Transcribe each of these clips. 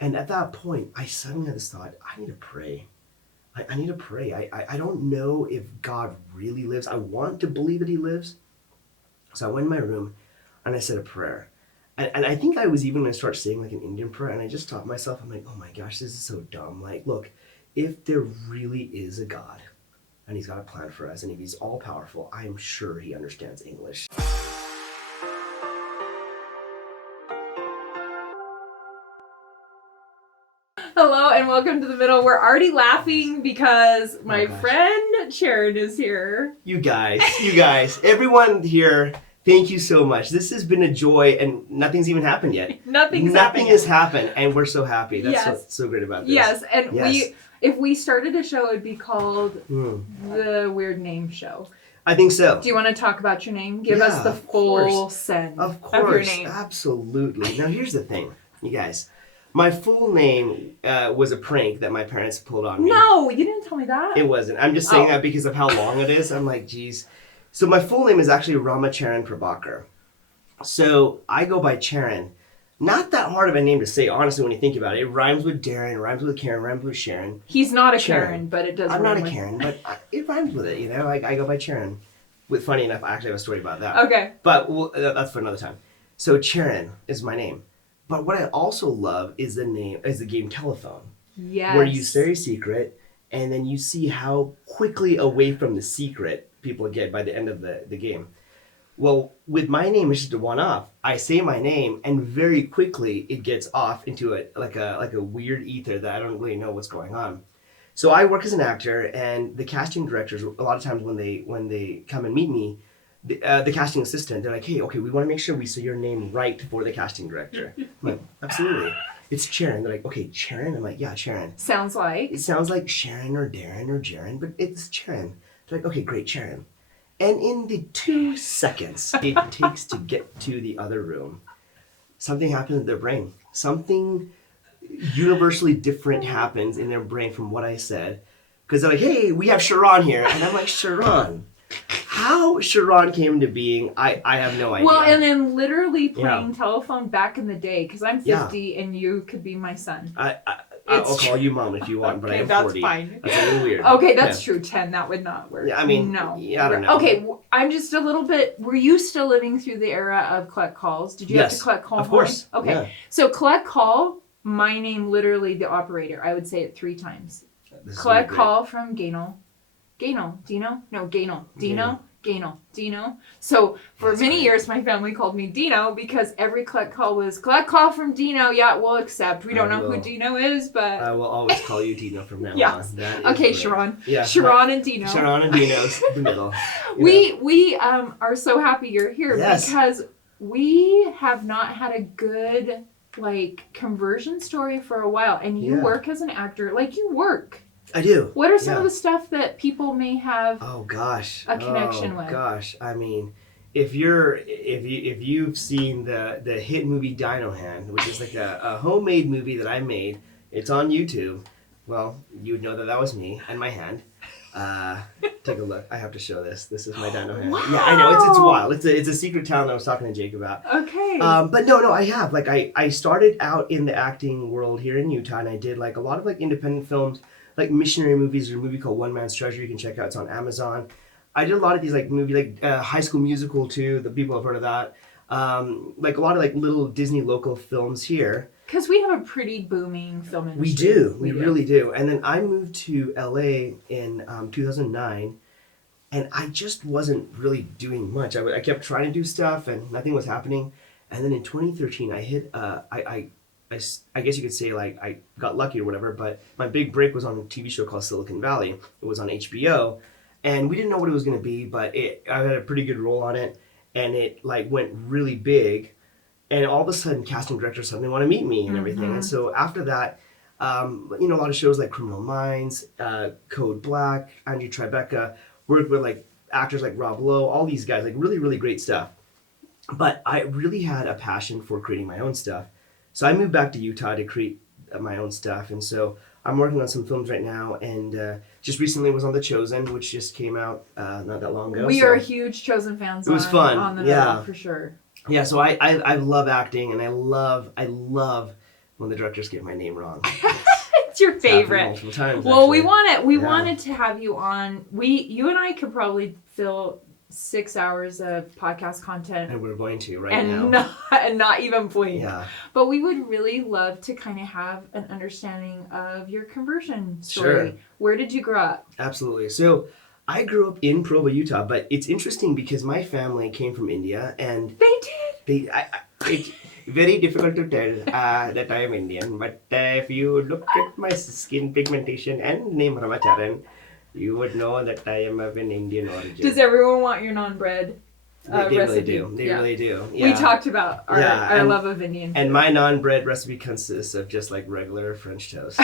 And at that point, I suddenly had this thought, I need to pray. I need to pray. I don't know if God really lives. I want to believe that he lives. So I went in my room and I said a prayer. And I think I was even going to start saying like an Indian prayer. And I just taught myself, I'm like, oh my gosh, this is so dumb. Like, look, if there really is a God and he's got a plan for us and if he's all powerful, I am sure he understands English. Hello and welcome to the middle. We're already laughing because my friend Charan is here. You guys, everyone here, thank you so much. This has been a joy and nothing's even happened yet. Nothing has happened and we're so happy. That's yes. so great about this. Yes, and if we started a show, it'd be called The Weird Name Show. I think so. Do you want to talk about your name? Give us the full sense of your name. Absolutely. Now here's the thing, you guys. My full name was a prank that my parents pulled on me. No, you didn't tell me that. It wasn't. I'm just saying that because of how long it is. I'm like, geez. So my full name is actually Charan Prabhakar. So I go by Charan. Not that hard of a name to say, honestly, when you think about it. It rhymes with Darren, it rhymes with Karen, it rhymes with Sharon. He's not a Karen, but it does I'm rhyme not a with Karen, but it rhymes with it, you know? I go by Charan. Funny enough, I actually have a story about that. Okay. But that's for another time. So Charan is my name. But what I also love is the game Telephone. Yes. Where you stay a secret, and then you see how quickly away from the secret people get by the end of the game. Well, with my name, it's just a one-off. I say my name, and very quickly it gets off into a weird ether that I don't really know what's going on. So I work as an actor, and the casting directors, a lot of times when they come and meet me, the casting assistant, they're like, hey, okay, we want to make sure we say your name right for the casting director. I'm like, absolutely. It's Charan. They're like, okay, Charan? I'm like, yeah, Charan. It sounds like Sharon or Darren or Jaron, but it's Charan. They're like, okay, great, Charan. And in the 2 seconds it takes to get to the other room, something happens in their brain. Something universally different happens in their brain from what I said. Because they're like, hey, we have Charan here. And I'm like, Charan. How Charan came to being, I have no idea. Well, and then literally playing telephone back in the day, because I'm 50 and you could be my son. I'll call you mom if you want, but okay, I am 40. That's fine. That's a little weird. Okay, that's true. 10, that would not work. Yeah, I mean, no. Yeah, I don't know. Okay, I'm just a little bit, were you still living through the era of collect calls? Did you have to collect call? Of course. Okay, yeah. So collect call, my name, literally the operator. I would say it 3 times. Collect call from Dino. So for many years, my family called me Dino because every collect call was collect call from Dino. Yeah, we'll accept. We don't know who Dino is, but I will always call you Dino from now on. Okay, Charan. Yeah, Charan and Dino. Charan and Dino's the middle. We are so happy you're here because we have not had a good conversion story for a while, and you work as an actor. You work. I do. What are some of the stuff that people may have a connection with? Gosh, I mean, if you've seen the hit movie Dino Hand, which is like a homemade movie that I made, it's on YouTube. Well, you would know that was me and my hand. Take a look. I have to show this. This is my Dino Hand. Wow. Yeah, I know it's wild. It's a secret talent I was talking to Jake about. Okay. But no, I have. I started out in the acting world here in Utah, and I did a lot of independent films. Missionary movies. There's a movie called One Man's Treasure you can check out. It's on Amazon. I did a lot of these movies, High School Musical too. The people have heard of that. A lot of little Disney local films here. Because we have a pretty booming film industry. We do. We really do. And then I moved to LA in 2009, and I just wasn't really doing much. I kept trying to do stuff, and nothing was happening. And then in 2013, I hit. I guess you could say I got lucky or whatever, but my big break was on a TV show called Silicon Valley. It was on HBO, and we didn't know what it was going to be, but I had a pretty good role on it, and it went really big, and all of a sudden casting directors suddenly want to meet me and everything, and so after that, a lot of shows like Criminal Minds, Code Black, Angie Tribeca, worked with actors like Rob Lowe, all these guys, really, really great stuff. But I really had a passion for creating my own stuff. So I moved back to Utah to create my own stuff, and so I'm working on some films right now, and just recently was on The Chosen, which just came out not that long ago. We are huge Chosen fans. It was fun, on the middle, for sure. Yeah, so I love acting, and I love when the directors get my name wrong. It's your favorite. Multiple times, well, actually. we wanted to have you on. You and I could probably fill 6 hours of podcast content, and we're going to now, and not even blink. Yeah. But we would really love to kind of have an understanding of your conversion story. Sure. Where did you grow up? Absolutely. So I grew up in Provo, Utah, but it's interesting because my family came from India, and they did. It's very difficult to tell that I am Indian, but if you look at my skin pigmentation and name Ramacharan, you would know that I am of an Indian origin. Does everyone want your non-bread they recipe? Really do. They really do. Yeah. We talked about our love of Indian food. And my non-bread recipe consists of just like regular French toast.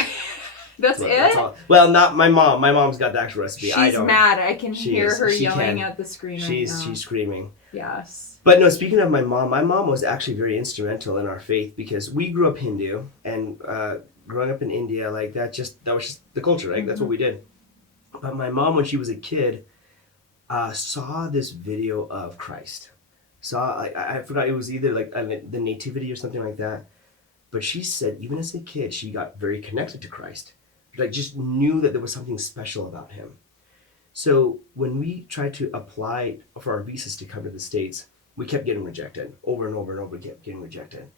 That's it? That's all. Well, not my mom. My mom's got the actual recipe. She's I don't. mad. I can hear her yelling at the screen right now. She's screaming. Yes. But no, speaking of my mom was actually very instrumental in our faith because we grew up Hindu, and growing up in India, like that was just the culture, right? Mm-hmm. That's what we did. But my mom, when she was a kid, saw this video of Christ. I forgot, it was either like the nativity or something like that. But she said even as a kid, she got very connected to Christ. Like just knew that there was something special about him. So when we tried to apply for our visas to come to the States, we kept getting rejected over and over and over, kept getting rejected.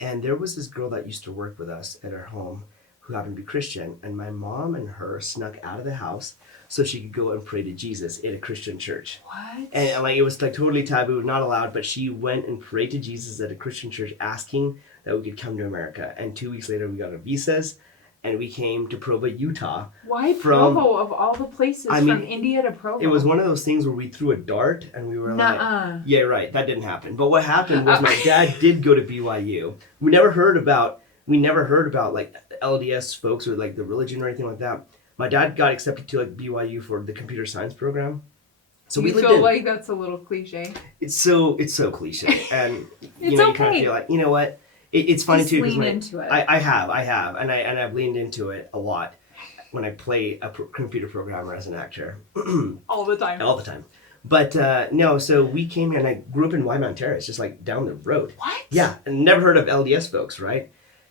And there was this girl that used to work with us at our home who happened to be Christian, and my mom and her snuck out of the house so she could go and pray to Jesus in a Christian church. What? And like it was like totally taboo, not allowed, but she went and prayed to Jesus at a Christian church asking that we could come to America. And 2 weeks later we got our visas and we came to Provo, Utah. Why Provo of all the places? From India to Provo? It was one of those things where we threw a dart and we were like, yeah, right, that didn't happen. But what happened was my dad did go to BYU. We never heard about like LDS folks or like the religion or anything like that. My dad got accepted to like BYU for the computer science program. So we feel like that's a little cliche. It's so cliche, and it's you kind of feel like, you know what? It's funny just too because into it. I have, and I've leaned into it a lot when I play a computer programmer as an actor. All the time. But no, so we came here, and I grew up in Wymount Terrace, just like down the road. What? Yeah, and never heard of LDS folks, right?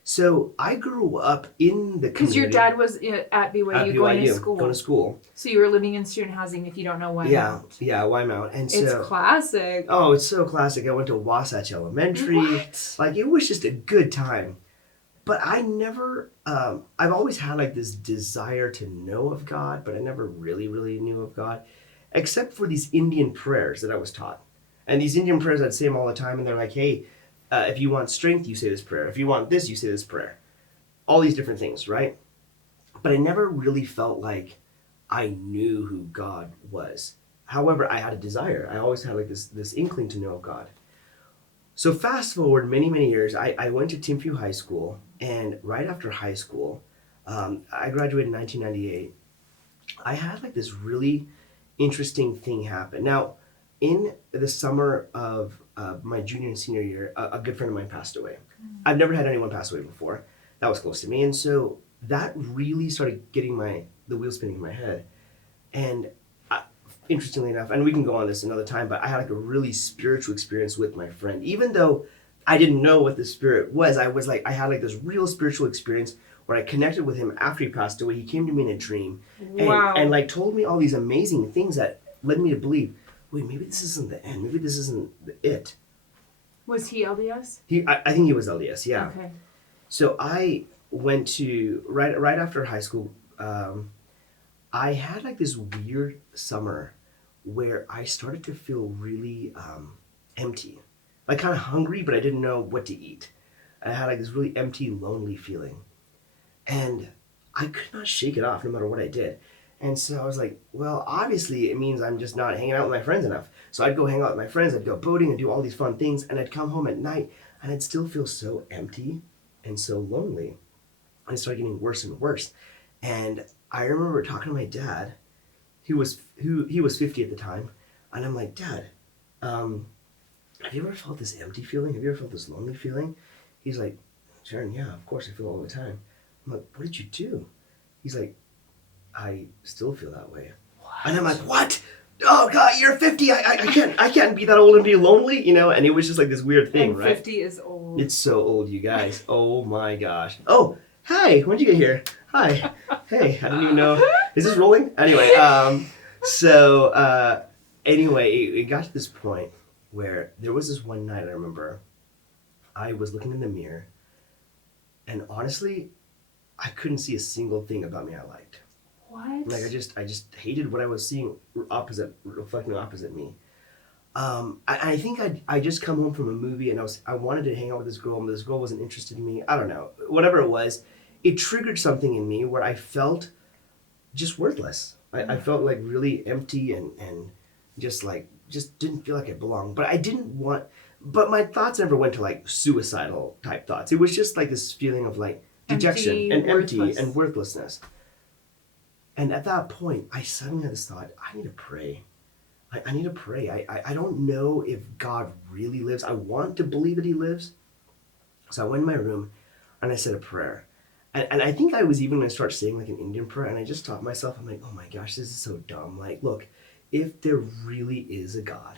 So I grew up in the community. Because your dad was at BYU, going to school. So you were living in student housing, if you don't know Wymount. Yeah, Wymount. And so, it's classic. Oh, it's so classic. I went to Wasatch Elementary. What? Like, it was just a good time. But I never, I've always had like this desire to know of God, but I never really, really knew of God, except for these Indian prayers that I was taught. And these Indian prayers, I'd say them all the time, and they're like, hey, if you want strength, you say this prayer. If you want this, you say this prayer. All these different things, right? But I never really felt like I knew who God was. However, I had a desire. I always had like this inkling to know of God. So fast forward many, many years, I went to Timpview High School, and right after high school, I graduated in 1998. I had like this really interesting thing happen. Now, in the summer of my junior and senior year, a good friend of mine passed away. I've never had anyone pass away before. That was close to me. And so that really started getting the wheels spinning in my head. And interestingly enough, and we can go on this another time, but I had like a really spiritual experience with my friend. Even though I didn't know what the spirit was, I had like this real spiritual experience where I connected with him after he passed away. He came to me in a dream and like told me all these amazing things that led me to believe, wait, maybe this isn't the end. Maybe this isn't it. Was he LDS? I think he was LDS, yeah. Okay. So I went to, right after high school, I had like this weird summer where I started to feel really empty. Like kind of hungry, but I didn't know what to eat. I had like this really empty, lonely feeling. And I could not shake it off no matter what I did. And so I was like, well, obviously it means I'm just not hanging out with my friends enough. So I'd go hang out with my friends, I'd go boating and do all these fun things, and I'd come home at night and I'd still feel so empty and so lonely. And it started getting worse and worse. And I remember talking to my dad, he was 50 at the time, and I'm like, Dad, have you ever felt this empty feeling? Have you ever felt this lonely feeling? He's like, Sharon, yeah, of course I feel it all the time. I'm like, what did you do? He's like, I still feel that way. What? And I'm like, what? oh God, you're 50. I can't be that old and be lonely, you know? And it was just like this weird thing, and right? 50 is old. It's so old, you guys. Oh my gosh. Oh, hi. When'd you get here? Hi. Hey, I didn't even know. Is this rolling? Anyway, anyway, it got to this point where there was this one night I remember I was looking in the mirror, and honestly, I couldn't see a single thing about me I liked. What? Like I just hated what I was seeing reflecting opposite me. I think I just come home from a movie and I wanted to hang out with this girl and this girl wasn't interested in me. I don't know. Whatever it was, it triggered something in me where I felt just worthless. I felt like really empty and just didn't feel like I belonged. But my thoughts never went to like suicidal type thoughts. It was just like this feeling of like dejection and empty and worthlessness. And at that point, I suddenly had this thought, I need to pray. I need to pray. I don't know if God really lives. I want to believe that he lives. So I went in my room and I said a prayer. And I think I was even going to start saying like an Indian prayer. And I just taught myself, I'm like, oh my gosh, this is so dumb. Like, look, if there really is a God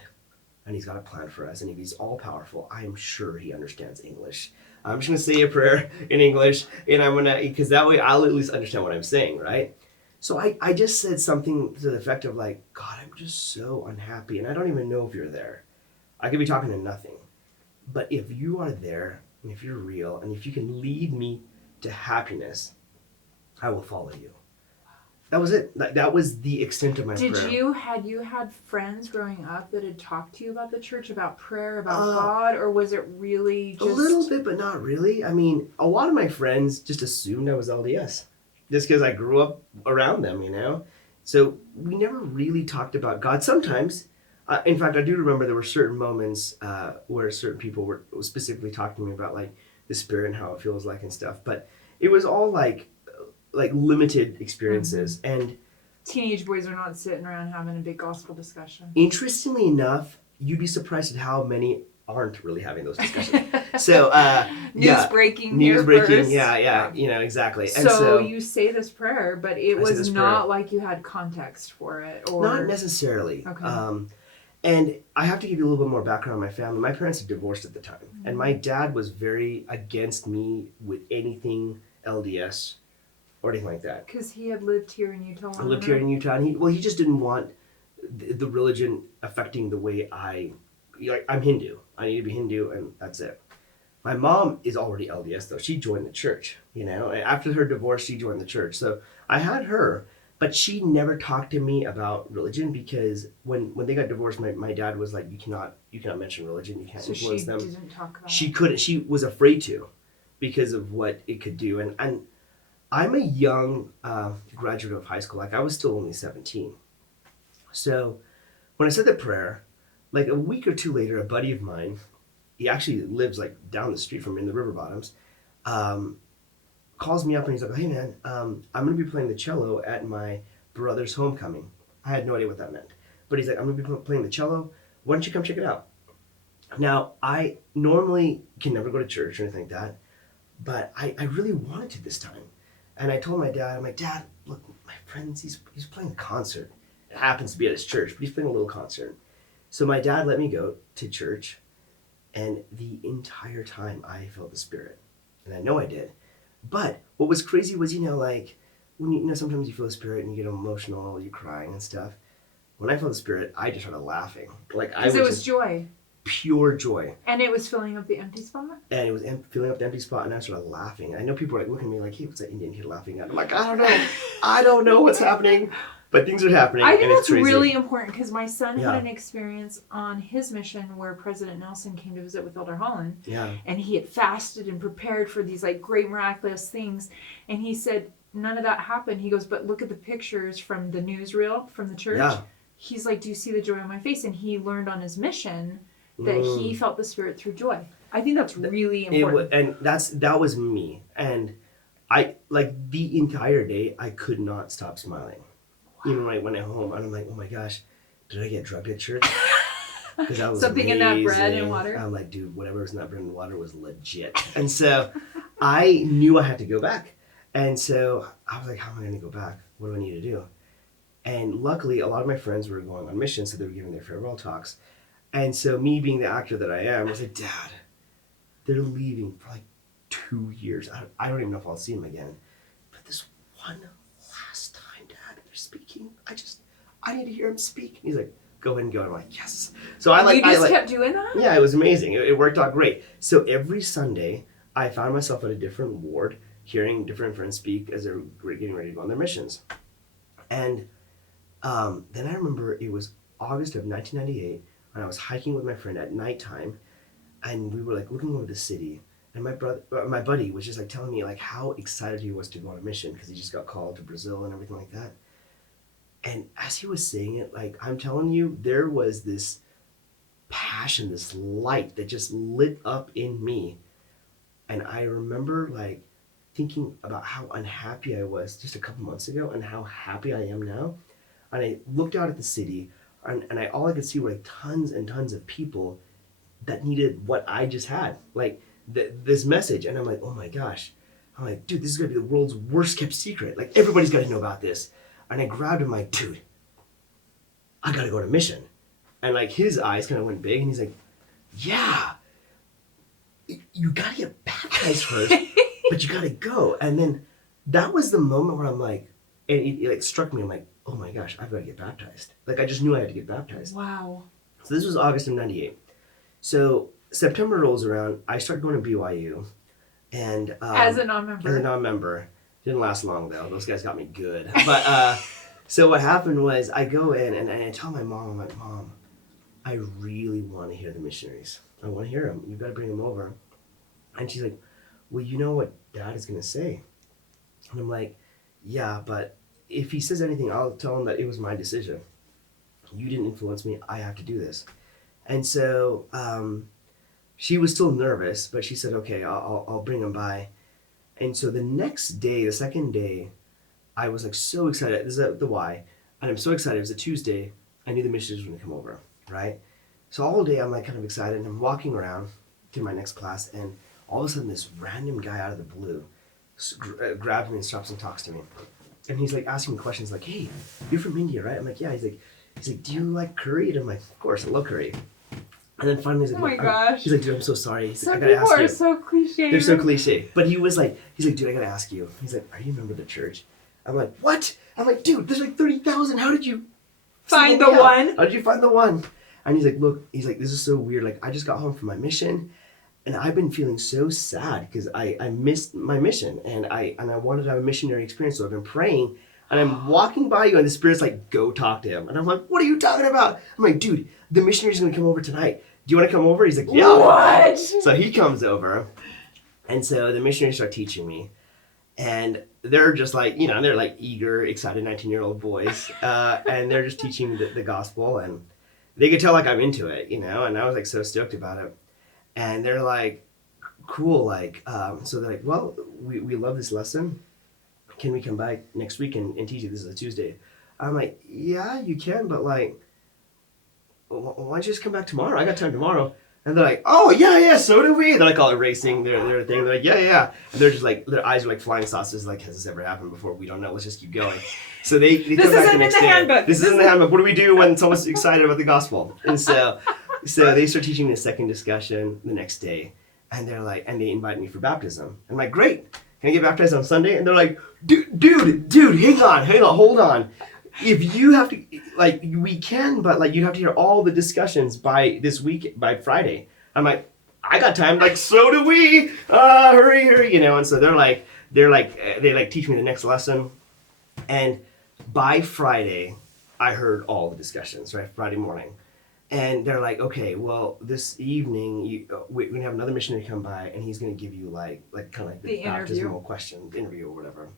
and he's got a plan for us and if he's all powerful, I am sure he understands English. I'm just going to say a prayer in English and I'm going to, because that way I'll at least understand what I'm saying, right? So I just said something to the effect of like, God, I'm just so unhappy and I don't even know if you're there. I could be talking to nothing. But if you are there and if you're real and if you can lead me to happiness, I will follow you. That was it. That was the extent of my prayer. Had you had friends growing up that had talked to you about the church, about prayer, about God, or was it really just... A little bit, but not really. I mean, a lot of my friends just assumed I was LDS. Just because I grew up around them, you know? So we never really talked about God. Sometimes, in fact, I do remember there were certain moments where certain people were specifically talking to me about like the spirit and how it feels like and stuff. But it was all like limited experiences. Mm-hmm. And teenage boys are not sitting around having a big gospel discussion. Interestingly enough, you'd be surprised at how many aren't really having those discussions. So, news breaking, yeah, you know, exactly. So you say this prayer, but it was not like you had context for it, or not necessarily. Okay. And I have to give you a little bit more background on my family. My parents had divorced at the time, and my dad was very against me with anything LDS or anything like that. Because he had lived here in Utah. I lived here in Utah, and he just didn't want the religion affecting the way I'm Hindu. I need to be Hindu, and that's it. My mom is already LDS, though. She joined the church, you know. After her divorce, she joined the church. So I had her, but she never talked to me about religion because when they got divorced, my dad was like, you cannot mention religion. You can't influence them. She didn't talk about She couldn't. She was afraid to because of what it could do. And I'm a young graduate of high school. Like, I was still only 17. So when I said the prayer, like a week or two later, a buddy of mine, he actually lives like down the street from me in the river bottoms, calls me up and he's like, hey man, I'm going to be playing the cello at my brother's homecoming. I had no idea what that meant. But he's like, I'm going to be playing the cello. Why don't you come check it out? Now, I normally can never go to church or anything like that, but I really wanted to this time. And I told my dad, I'm like, Dad, look, my friend, he's playing a concert. It happens to be at his church, but he's playing a little concert. So my dad let me go to church, and the entire time I felt the Spirit. And I know I did. But what was crazy was, like, when you know, sometimes you feel the Spirit and you get emotional, you're crying and stuff. When I felt the Spirit, I just started laughing. Like, because it was joy. Pure joy. And it was filling up the empty spot? And it was filling up the empty spot, and I started laughing. I know people were like looking at me like, hey, what's that Indian kid laughing at? I'm like, I don't know. I don't know what's happening. But things are happening. I think and that's it's crazy. really important because my son had an experience on his mission where President Nelson came to visit with Elder Holland. Yeah. And he had fasted and prepared for these like great miraculous things. And he said, none of that happened. He goes, but look at the pictures from the newsreel from the church. Yeah. He's like, do you see the joy on my face? And he learned on his mission that he felt the Spirit through joy. I think that's really important. And that was me. And I, like, the entire day, I could not stop smiling. Wow. Even when I went home, and I'm like, oh my gosh, did I get drugged at church? Because that was something amazing. In that bread and water? I'm like, dude, whatever was in that bread and water was legit. And so I knew I had to go back. And so I was like, how am I going to go back? What do I need to do? And luckily, a lot of my friends were going on mission, so they were giving their farewell talks. And so me being the actor that I am, I was like, Dad, they're leaving for like 2 years. I don't even know if I'll see them again. But this one last time, Dad, they're speaking. I need to hear him speak. And he's like, go ahead and go. And I'm like, yes. So You kept doing that? Yeah, it was amazing. It worked out great. So every Sunday, I found myself at a different ward, hearing different friends speak as they're getting ready to go on their missions. And then I remember it was August of 1998, and I was hiking with my friend at nighttime, and we were like looking over the city, and my buddy was just like telling me like how excited he was to go on a mission because he just got called to Brazil and everything like that. And as he was saying it, like I'm telling you, there was this passion, this light that just lit up in me. And I remember like thinking about how unhappy I was just a couple months ago and how happy I am now. And I looked out at the city, and all I could see were like tons and tons of people that needed what I just had, like this message. And I'm like, oh my gosh. I'm like, dude, this is gonna be the world's worst kept secret. Like everybody's gotta know about this. And I grabbed him like, dude, I gotta go to mission. And like his eyes kind of went big, and he's like, yeah, you gotta get baptized first, but you gotta go. And then that was the moment where I'm like, and it like struck me. I'm like, oh my gosh, I've got to get baptized. Like I just knew I had to get baptized. Wow. So this was August of '98. So September rolls around. I start going to BYU, and as a non-member. As a non-member, didn't last long though. Those guys got me good. But so what happened was I go in and I tell my mom, I'm like, Mom, I really want to hear the missionaries. I want to hear them. You got to bring them over. And she's like, well, you know what Dad is going to say. And I'm like, yeah, but if he says anything, I'll tell him that it was my decision. You didn't influence me. I have to do this. And so she was still nervous, but she said, okay, I'll bring him by. And so the next day, the second day, I was like so excited. This is the why. And I'm so excited. It was a Tuesday. I knew the missionaries were going to come over, right? So all day I'm like kind of excited, and I'm walking around to my next class, and all of a sudden this random guy out of the blue grabs me and stops and talks to me. And he's like asking me questions like, hey, you're from India, right? I'm like, yeah. He's like, do you like curry? And I'm like, of course, I love curry. And then finally he's like, oh my gosh. He's like, dude, I'm so sorry. Some I gotta ask you. people are so cliche. They're so cliche. But he was like, he's like, dude, I gotta ask you. He's like, are you a member of the church? I'm like, what? I'm like, dude, there's like 30,000. How did you find the one? How did you find the one? And he's like, look, he's like, this is so weird. Like, I just got home from my mission, and I've been feeling so sad because I missed my mission, and I wanted to have a missionary experience. So I've been praying, and I'm walking by you, and the Spirit's like, go talk to him. And I'm like, what are you talking about? I'm like, dude, the missionary's gonna come over tonight. Do you want to come over? He's like, yeah. What? So he comes over, and so the missionaries start teaching me, and they're just like, they're like eager, excited 19-year-old boys, and they're just teaching the gospel, and they could tell like I'm into it, and I was like so stoked about it. And they're like, cool, like, so they're like, well, we love this lesson. Can we come back next week and teach you? This is a Tuesday. I'm like, yeah, you can, but like, why don't you just come back tomorrow? I got time tomorrow. And they're like, oh, yeah, so do we. They're like all erasing their thing. They're like, yeah. And they're just like, their eyes are like flying saucers. Like, has this ever happened before? We don't know. Let's just keep going. So they come back the next day. Handbook. This isn't the handbook. What do we do when someone's excited about the gospel? And so they start teaching the second discussion the next day. And they're like, and they invite me for baptism. I'm like, great. Can I get baptized on Sunday? And they're like, dude, hang on, hold on. If you have to, like, we can, but like you have to hear all the discussions by this week, by Friday. I'm like, I got time. Like, so do we. Hurry, And so they teach me the next lesson, and by Friday, I heard all the discussions. Right, Friday morning, and they're like, okay, well, this evening we're gonna have another missionary come by, and he's gonna give you like kind of like the baptismal question, interview or whatever.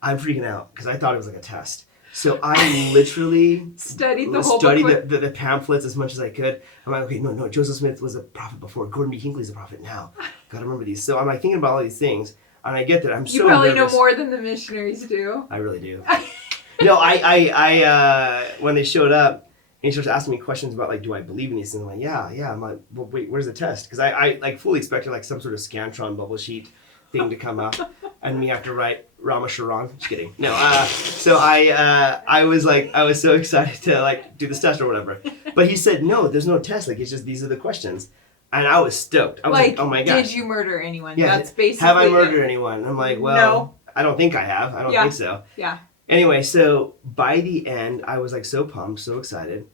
I'm freaking out because I thought it was like a test. So I literally studied the pamphlets as much as I could. I'm like, okay, no, Joseph Smith was a prophet before. Gordon B. Hinckley's a prophet now. Gotta remember these. So I'm like thinking about all these things, and I get that I'm so You probably nervous. know more than the missionaries do. I really do. No, I when they showed up, and he starts asking me questions about like, do I believe in these things? I'm like, yeah. I'm like, well, wait, where's the test? Because I like fully expected like some sort of Scantron bubble sheet thing to come up. and me have to write Rama Charan. Just kidding. No. So I was so excited to like do this test or whatever. But he said, no, there's no test. Like, it's just these are the questions. And I was stoked. I was like, oh my gosh. Did you murder anyone? Yeah, That's basically have I murdered anyone? And I'm like, well, no. I don't think I have. I don't think so. Yeah. Anyway, so by the end, I was like so pumped, so excited.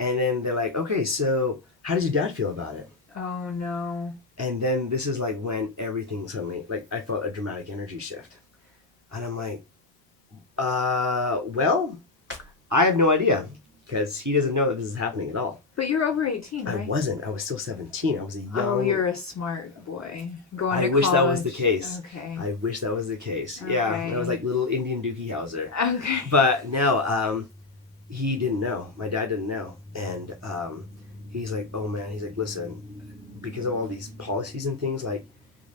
And then they're like, okay, so how does your dad feel about it? Oh, no. And then this is like when everything suddenly, like I felt a dramatic energy shift. And I'm like, well, I have no idea because he doesn't know that this is happening at all. But you're over 18, right? I wasn't. I was still 17. I was a young... Oh, you're a smart boy. Going to college. I wish that was the case. Okay. I wish that was the case. Okay. Yeah, I was like little Indian Dookie Howser. Okay. But no, he didn't know. My dad didn't know. And he's like, oh man, he's like, listen, because of all these policies and things, like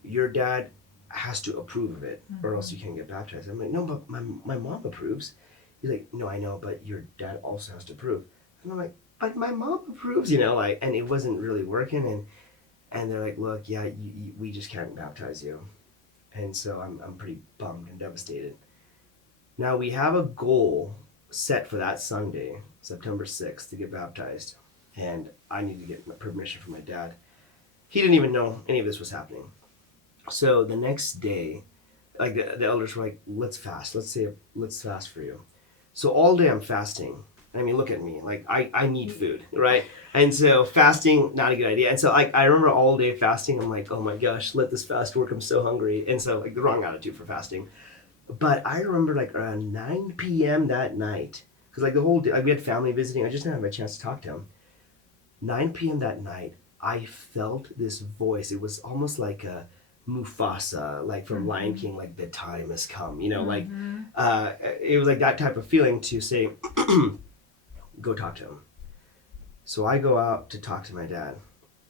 your dad has to approve of it or else you can't get baptized. I'm like, no, but my mom approves. He's like, no, I know, but your dad also has to approve. And I'm like, but my mom approves, like, and it wasn't really working. And they're like, look, yeah, we just can't baptize you. And so I'm pretty bummed and devastated. Now we have a goal set for that Sunday, September 6th, to get baptized. And I need to get permission from my dad. He didn't even know any of this was happening. So the next day, like the elders were like, let's fast. Let's fast for you. So all day I'm fasting. I mean, look at me. Like, I need food, right? And so fasting, not a good idea. And so I remember all day fasting. I'm like, oh my gosh, let this fast work. I'm so hungry. And so, like, the wrong attitude for fasting. But I remember, like, around 9 p.m. that night, because, like, the whole day, like, we had family visiting. I just didn't have a chance to talk to him. 9 p.m. that night, I felt this voice. It was almost like a Mufasa, like from Lion King, like, the time has come. Like, it was like that type of feeling to say... go talk to him. So I go out to talk to my dad,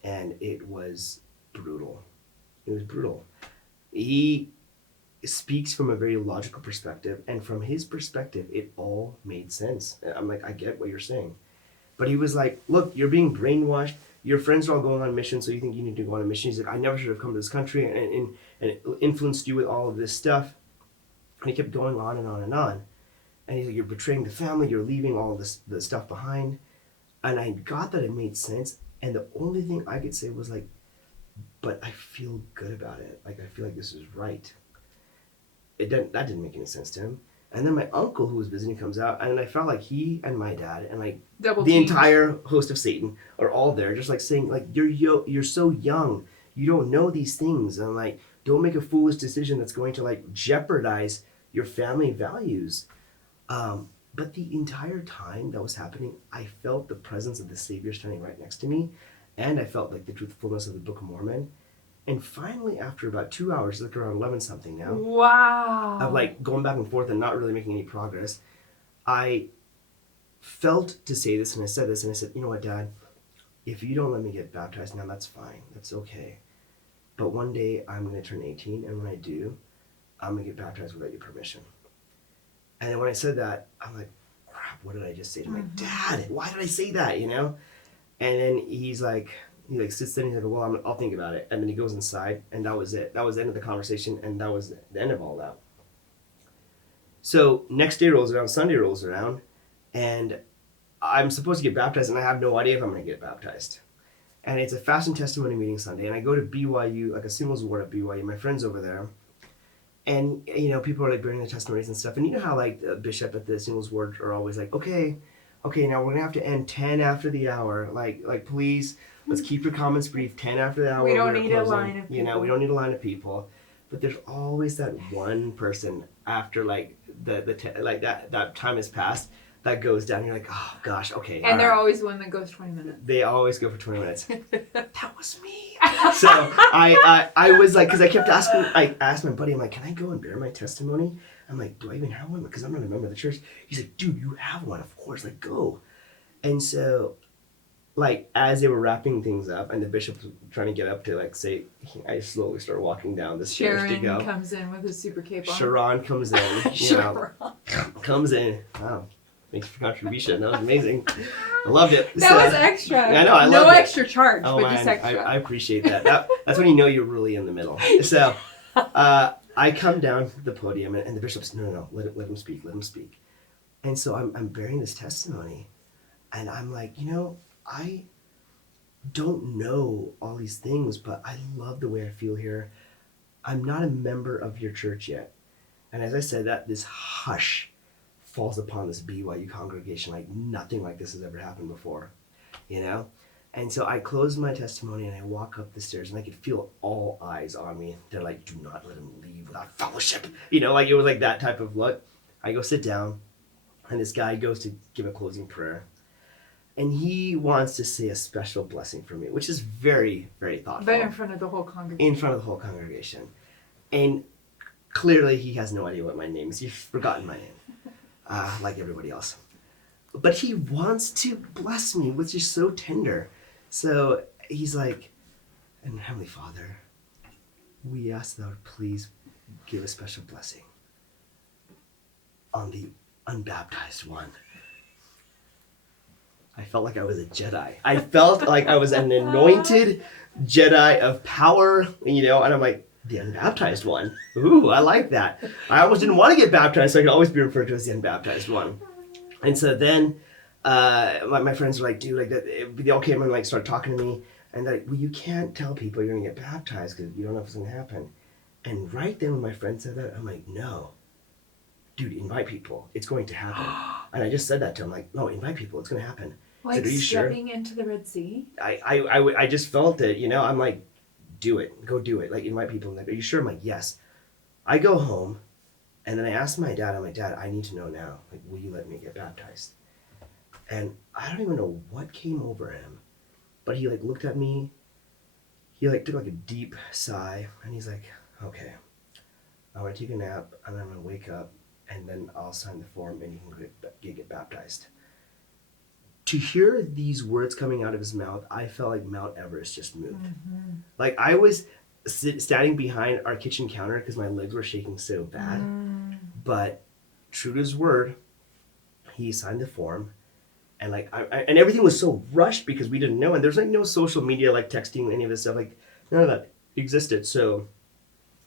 and it was brutal. It was brutal. He speaks from a very logical perspective, and from his perspective, it all made sense. I'm like, I get what you're saying. But he was like, look, you're being brainwashed. Your friends are all going on mission, so you think you need to go on a mission. He's like, I never should have come to this country and influenced you with all of this stuff. And he kept going on and on and on. And he's like, you're betraying the family, you're leaving all the stuff behind. And I got that it made sense. And the only thing I could say was like, but I feel good about it. Like, I feel like this is right. That didn't make any sense to him. And then my uncle who was visiting comes out, and I felt like he and my dad and like the entire host of Satan are all there, just like saying like, you're so young, you don't know these things. And I'm like, don't make a foolish decision that's going to like jeopardize your family values. But the entire time that was happening, I felt the presence of the Savior standing right next to me, and I felt like the truthfulness of the Book of Mormon. And finally, after about 2 hours, like around 11 something now, wow, of like going back and forth and not really making any progress, I felt to say this, and I said this, and I said, you know what, Dad, if you don't let me get baptized now, that's fine, that's okay. But one day I'm going to turn 18, and when I do, I'm going to get baptized without your permission. And then when I said that, I'm like, crap, what did I just say to my dad? Why did I say that, And then he sits there and he's like, well, I'll think about it. And then he goes inside, and that was it. That was the end of the conversation, and that was the end of all that. So next day rolls around, Sunday rolls around, and I'm supposed to get baptized, and I have no idea if I'm going to get baptized. And it's a fast and testimony meeting Sunday, and I go to BYU, like a singles ward at BYU. My friend's over there. And, people are like bringing their testimonies and stuff. And you know how like the bishop at the singles ward are always like, okay, now we're going to have to end 10 after the hour. Like please, let's keep your comments brief. 10 after the hour. We don't need a line of people. We don't need a line of people. But there's always that one person after like that time has passed that goes down. You're like, oh gosh, okay. And they're always the one that goes 20 minutes. They always go for 20 minutes. That was me. So I was like, because I kept asking, I asked my buddy, I'm like, can I go and bear my testimony? I'm like, do I even have one? Because I'm not a member of the church. He's like, dude, you have one, of course, like go. And so, like, as they were wrapping things up and the bishop was trying to get up to like say, I slowly start walking down the stairs to go. Sharon comes in with his super cape on. Sharon comes in, comes in. Wow. Thanks for contribution. That was amazing. I loved it. That was extra. I know. I loved no it. extra charge, but man, just extra. I appreciate that. That's when you know you're really in the middle. So I come down the podium and the bishop's, no, let him speak, let him speak. And so I'm bearing this testimony. And I'm like, I don't know all these things, but I love the way I feel here. I'm not a member of your church yet. And as I said that, this hush falls upon this BYU congregation like nothing like this has ever happened before, And so I close my testimony and I walk up the stairs and I could feel all eyes on me. They're like, do not let him leave without fellowship. Like it was like that type of look. I go sit down and this guy goes to give a closing prayer. And he wants to say a special blessing for me, which is very, very thoughtful. But in front of the whole congregation. In front of the whole congregation. And clearly he has no idea what my name is. He's forgotten my name, like everybody else. But he wants to bless me, which is so tender. So he's like, and Heavenly Father, we ask thou please give a special blessing on the unbaptized one. I felt like I was a Jedi. I felt like I was an anointed Jedi of power, and I'm like, the unbaptized one. Ooh, I like that. I almost didn't want to get baptized, so I could always be referred to as the unbaptized one. And so then my friends were like, dude, like that. They all came and like started talking to me, and they're like, well, you can't tell people you're gonna get baptized because you don't know if it's gonna happen. And right then when my friend said that, I'm like, no, dude, invite people. It's going to happen. And I just said that to him, like, no, invite people. It's gonna happen. Like said, stepping into the Red Sea? I just felt it, I'm like, do it. Go do it. Like, invite people. Like, are you sure? I'm like, yes. I go home, and then I asked my dad, I'm like, Dad, I need to know now. Like, will you let me get baptized? And I don't even know what came over him, but he, like, looked at me. He, like, took, like, a deep sigh, and he's like, okay, I'm going to take a nap, and then I'm going to wake up, and then I'll sign the form, and you can get baptized. To hear these words coming out of his mouth, I felt like Mount Everest just moved. Mm-hmm. Like I was standing behind our kitchen counter because my legs were shaking so bad. But true to his word, he signed the form, and like and everything was so rushed because we didn't know, and there's like no social media like texting any of this stuff, like none of that existed. So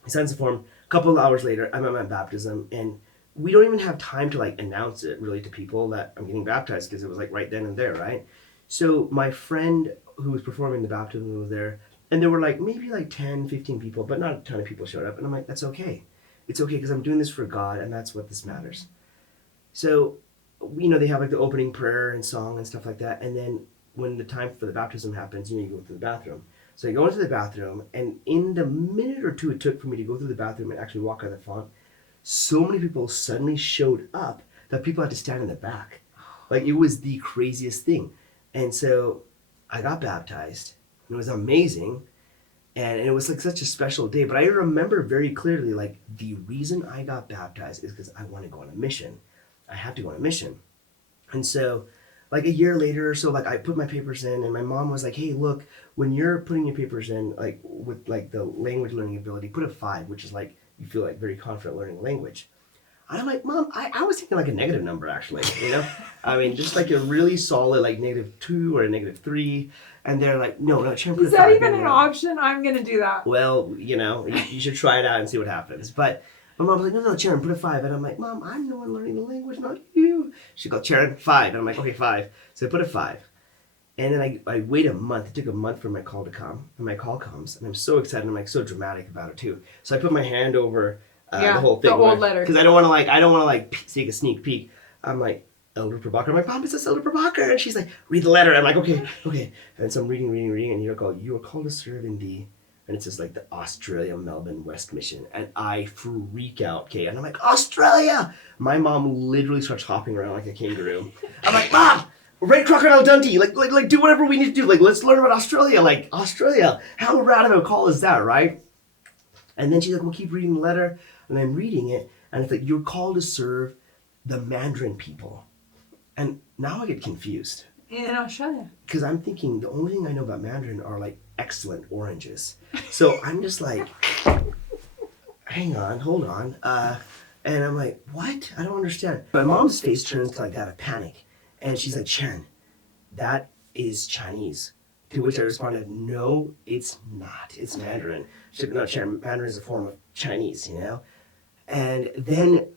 he signs the form. A couple of hours later, I'm at my baptism, and we don't even have time to like announce it really to people that I'm getting baptized because it was like right then and there, right? So my friend who was performing the baptism was there, and there were like maybe like 10, 15 people, but not a ton of people showed up. And I'm like, that's okay. It's okay because I'm doing this for God, and that's what this matters. So, they have like the opening prayer and song and stuff like that. And then when the time for the baptism happens, you go to the bathroom. So I go into the bathroom, and in the minute or two it took for me to go through the bathroom and actually walk out of the font, so many people suddenly showed up that people had to stand in the back. Like, it was the craziest thing. And so I got baptized. It was amazing. And it was like such a special day. But I remember very clearly, like, the reason I got baptized is because I want to go on a mission. I have to go on a mission. And so, like, a year later or so, like, I put my papers in, and my mom was like, hey, look, when you're putting your papers in, like, with, like, the language learning ability, put a 5, which is, like, you feel like very confident learning a language. And I'm like, Mom, I was thinking like a negative number actually, I mean, just like a really solid like -2 or a -3. And they're like, no, Charan, put a 5. Is that even an option? I'm going to do that. Well, you should try it out and see what happens. But my mom was like, no, Charan, put a 5. And I'm like, Mom, I'm the one learning the language, not you. She goes, Charan, 5. And I'm like, okay, 5. So I put a 5. And then I wait a month. It took a month for my call to come. And my call comes. And I'm so excited. I'm like so dramatic about it too. So I put my hand over the whole thing. The old letter. Because I don't want to take a sneak peek. I'm like, Elder Prabhakar. I'm like, Mom, it says Elder Prabhakar. And she's like, read the letter. I'm like, okay. And so I'm reading. And you are called to serve in the, and it says like the Australia Melbourne West Mission. And I freak out, okay? And I'm like, Australia! My mom literally starts hopping around like a kangaroo. I'm like, Mom! Red Crocodile Dundee, like do whatever we need to do. Like, let's learn about Australia. Like, Australia, how rad of a call is that, right? And then she's like, well, keep reading the letter. And I'm reading it, and it's like, you're called to serve the Mandarin people. And now I get confused. In Australia. Because I'm thinking the only thing I know about Mandarin are like excellent oranges. So I'm just like, hang on, hold on. And I'm like, what? I don't understand. My mom's face turns like out of panic. And she's like, Charan, that is Chinese. To which I responded, no, it's not. It's Mandarin. She said, no, Charan, Mandarin is a form of Chinese, you know? And then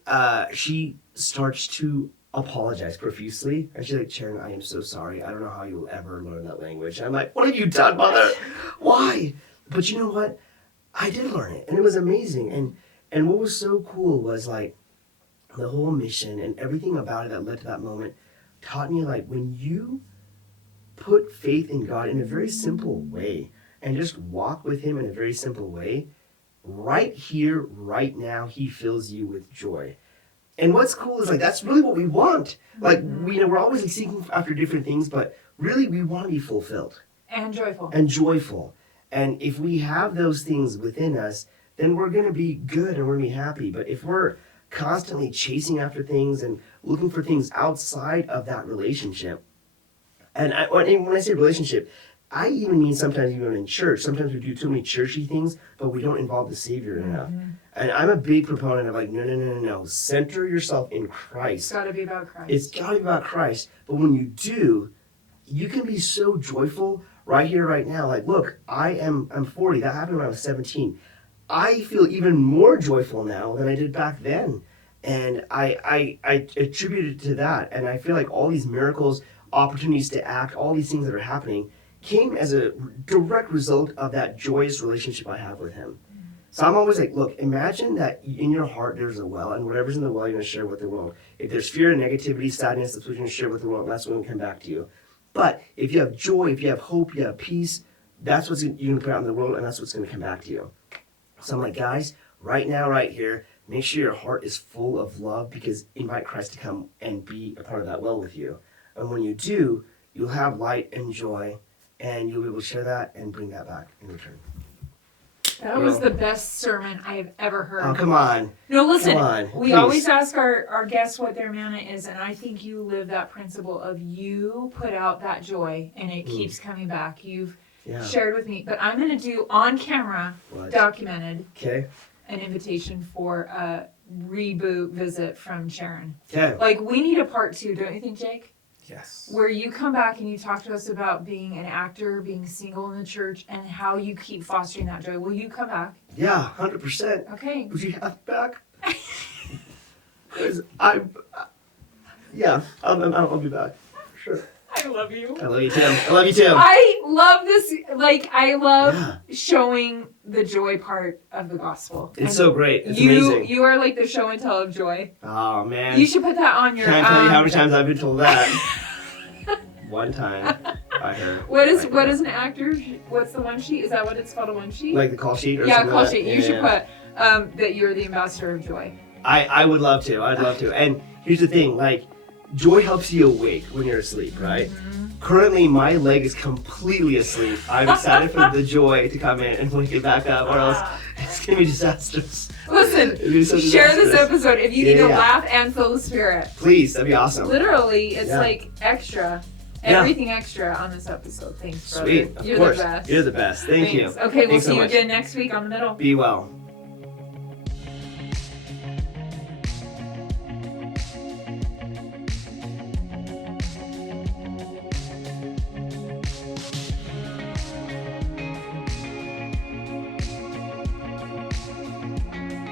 she starts to apologize profusely. And she's like, Charan, I am so sorry. I don't know how you'll ever learn that language. And I'm like, what have you done, mother? Why? But you know what? I did learn it, and it was amazing. And what was so cool was like the whole mission and everything about it that led to that moment taught me like when you put faith in God in a very simple way and just walk with him in a very simple way, right here, right now, he fills you with joy. And what's cool is like that's really what we want. Like we're always like, seeking after different things, but really we want to be fulfilled and joyful. And joyful. And if we have those things within us, then we're going to be good and we're going to be happy. But if we're constantly chasing after things and looking for things outside of that relationship, and when I say relationship, I even mean sometimes even in church. Sometimes we do too many churchy things, but we don't involve the Savior enough. And I'm a big proponent of like, no. Center yourself in Christ. It's got to be about Christ. It's got to be about Christ. But when you do, you can be so joyful right here, right now. Like, look, I'm 40. That happened when I was 17. I feel even more joyful now than I did back then. And I attribute it to that. And I feel like all these miracles, opportunities to act, all these things that are happening came as a direct result of that joyous relationship I have with him. So I'm always like, look, imagine that in your heart there's a well, and whatever's in the well you're going to share with the world. If there's fear and negativity, sadness, that's what you're going to share with the world, and that's when it'll come back to you. But if you have joy, if you have hope, you have peace, that's what you're going to put out in the world, and that's what's going to come back to you. So I'm like, guys, right now, right here, make sure your heart is full of love, because invite Christ to come and be a part of that well with you. And when you do, you'll have light and joy, and you'll be able to share that and bring that back in return. That was the best sermon I have ever heard. Oh, come on. No, listen. Come on, we please. always ask our guests what their manna is, and I think you live that principle of you put out that joy, and it keeps coming back. You've shared with me. But I'm going to do on camera, documented, an invitation for a reboot visit from Charan. Okay. Like, we need a part 2, don't you think, Jake? Yes. Where you come back and you talk to us about being an actor, being single in the church, and how you keep fostering that joy. Will you come back? Yeah, 100%. Okay. Would you have me back? Because I'll be back. For sure. I love you. I love you, Tim. I love you, Tim. I love this. Like, I love showing the joy part of the gospel. It's so great. It's amazing. You are like the show and tell of joy. Oh, man. You should put that on your... Can't tell you how many times I've been told that. One time, I heard. What is an actor? What's the one sheet? Is that what it's called, a one sheet? Like the call sheet? Or yeah, something call like sheet. That? You should put that you're the ambassador of joy. I would love to. I'd love to. And here's the thing, like, joy helps you awake when you're asleep, right? Currently, my leg is completely asleep. I'm excited for the joy to come in and wake it back up, or else it's going to be disastrous. Listen, share this episode if you need to laugh and feel the Spirit. Please, that'd be awesome. Literally, it's like extra. Everything extra on this episode. Thanks, brother. Sweet. Of You're course. the best. You're the best. Thank you. Okay, we'll Thanks see so you much. again next week on The Middle. Be well.